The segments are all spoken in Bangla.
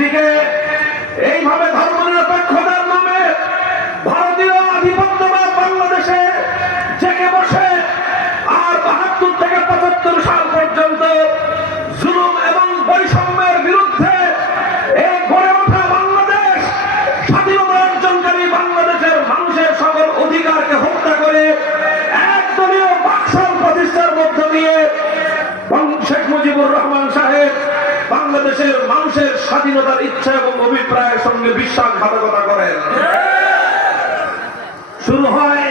একদিকে এইভাবে ধর্মনিরপেক্ষতার নামে ভারতীয় আধিপত্যবাদ বাংলাদেশে জেগে বসে আর ৭২ থেকে ৭৫ সাল পর্যন্ত জুলুম এবং বৈষম্যের বিরুদ্ধে এই গড়ে ওঠা বাংলাদেশ, স্বাধীনতা অর্জনকারী বাংলাদেশের মানুষের সকল অধিকারকে হত্যা করে একদলীয় বাকশাল প্রতিষ্ঠার মধ্য দিয়ে শেখ মুজিবুর রহমান সাহেব বাংলাদেশের মানুষের স্বাধীনতার ইচ্ছা এবং অভিপ্রায়ের সঙ্গে বিশ্বাসঘাতকতা করেন। শুরু হয়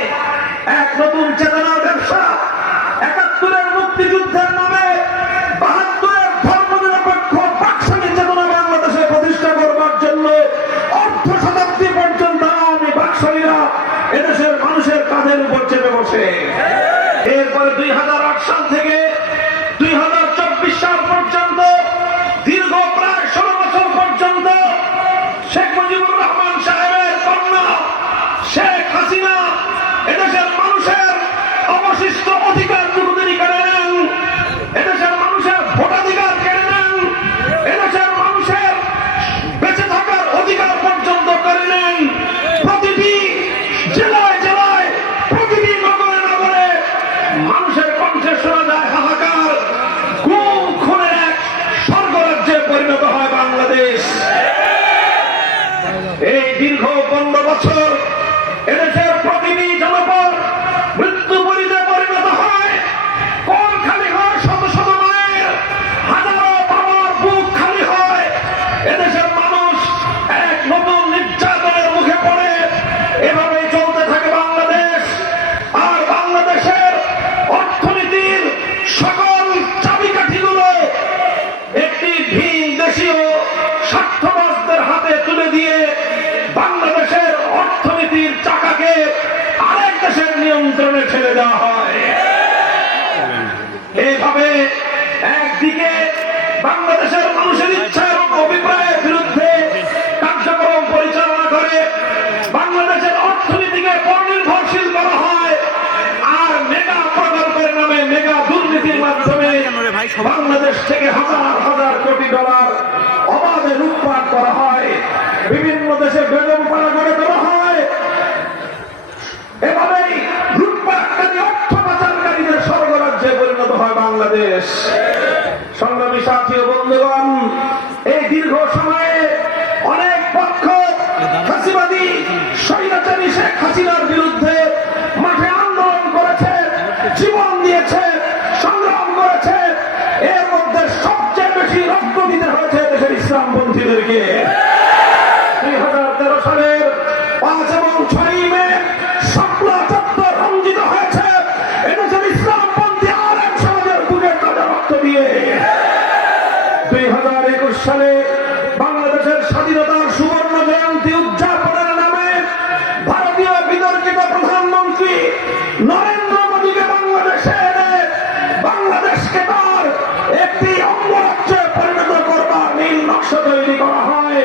এক নতুন চেতনার ব্যবসা। ৭১-এর মুক্তিযুদ্ধের নামে ৭২-এর ধর্মনিরপেক্ষ বাকশালী চেতনা বাংলাদেশে প্রতিষ্ঠা করবার জন্য অর্ধ শতাব্দী পর্যন্ত আওয়ামী বাকশালীরা এদেশের মানুষের কাঁধের উপর চেপে বসে। এরপরে ২০০৮ সাল থেকে ২০২৪ সাল পর্যন্ত দীর্ঘ প্রায় ১৬ বছর পর্যন্ত শেখ মুজিবুর রহমান সাহেবের কন্যা শেখ হাসিনা এদেশের মানুষের অবশিষ্ট অধিকারটুকু তিনি কেড়ে নেন, এদেশের মানুষের ভোটাধিকার কেড়ে নেন, এদেশের মানুষের বেঁচে থাকার অধিকার পর্যন্ত কেড়ে নেন। প্রতিটি জেলায় জেলায়, প্রতিটি নগরে নগরে মানুষের কণ্ঠে শোনা যায় হাহাকার। গুম খুনের এক স্বর্গরাজ্যে পরিণত হয় বাংলাদেশ। এই দীর্ঘ ১৫ বছর এদেশের প্রতিটি জনপদ মৃত্যুপুরীতে পরিণত হয়। কোন খালি হয় শত শত মায়ের, হাজারো বাবার বুক খালি হয়। এদেশের মানুষ এক নতুন নির্যাতনের মুখে পড়ে। এভাবেই চলতে থাকে বাংলাদেশ। আর বাংলাদেশের অর্থনীতির সকল চাবিকাঠিগুলো একটি ভিন দেশীয় স্বার্থবাদীদের হাতে তুলে দিয়ে বাংলাদেশের অর্থনীতির চাকাকে আরেক দেশের নিয়ন্ত্রণে ছেড়ে দেওয়া হয়। এইভাবে একদিকে বাংলাদেশের মানুষের ইচ্ছা এবং অভিপ্রায়ের বিরুদ্ধে কার্যক্রম পরিচালনা করে বাংলাদেশের অর্থনীতিকে পরনির্ভরশীল করা হয়। আর মেগা প্রকল্পের নামে মেগা দুর্নীতির মাধ্যমে বাংলাদেশ থেকে হাজার হাজার কোটি ডলার অবাধে লুটপাট করা হয়। বিভিন্ন দেশে বেগম পাড়া করে দেওয়া হয়। এভাবেই লুটপাটকারী অর্থ পাচারকারীদের স্বর্গরাজ্যে পরিণত হয় বাংলাদেশ। সংগ্রামী সাথী ও বন্ধুগণ, এই দীর্ঘ সময়ে অনেক পক্ষ ফাঁসিবাদী স্বৈরাচারী শেখ হাসিনার বিরুদ্ধে মাঠে আন্দোলন করেছে, জীবন দিয়েছে, সংগ্রাম করেছে। এর মধ্যে সবচেয়ে বেশি রক্ত দিতে হয়েছে দেশের ইসলামপন্থীদেরকে। ২০১৩ সালের ৫ এবং ৬ মে শাপলা চত্বর রঞ্জিত হয়েছে এদেশের ইসলামপন্থী আলেম সমাজের বুকের তাজা রক্ত দিয়ে। ২০২১ সালে বাংলাদেশের স্বাধীনতার সুবর্ণ জয়ন্তী উদযাপনের নামে ভারতীয় বিতর্কিত প্রধানমন্ত্রী নরেন্দ্র মোদীকে বাংলাদেশে এনে বাংলাদেশকে তার একটি অঙ্গরাজ্যে পরিণত করবার নীল নকশা তৈরি করা হয়।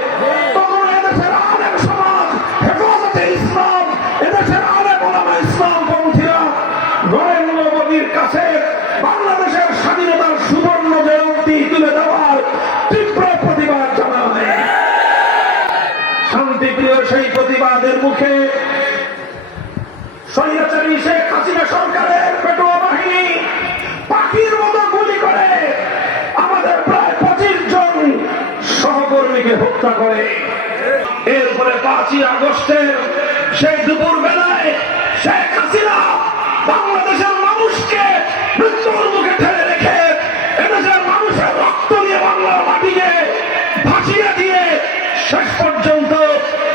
তখন এদেশের আলেম সমাজ, হেফাজতে ইসলাম, এদেশের আলেম ওলামা ইসলামপন্থীরা নরেন্দ্র মোদীর কাছে বাংলাদেশের স্বাধীনতার সুবর্ণ জয়ন্তী তুলে দেওয়ার তীব্র প্রতিবাদ জানায়। শান্তিপ্রিয় সেই প্রতিবাদের মুখে স্বৈরাচারী শেখ হাসিনা সরকারের পেটোয়া বাহিনী পাখির মতো গুলি করে আমাদের প্রায় ২৫ জন সহকর্মীকে হত্যা করে। এরপরে ৫ই আগস্টের সেই দুপুর বেলায় শেখ হাসিনা বাংলাদেশের মানুষকে মৃত্যুর মুখে ঠেলে রেখে এদেশের মানুষের রক্ত দিয়ে বাংলার মাটিকে ভাসিয়ে দিয়ে শেষ পর্যন্ত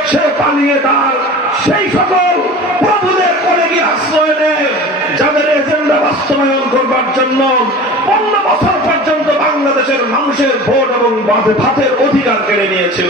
সে পালিয়ে তার সেই সকল প্রভুদের করে গিয়ে আশ্রয় নেয় যাদের এজেন্ডা বাস্তবায়ন করবার জন্য ১৫ বছর পর্যন্ত বাংলাদেশের মানুষের ভোট এবং ভাতের অধিকার কেড়ে নিয়েছিল।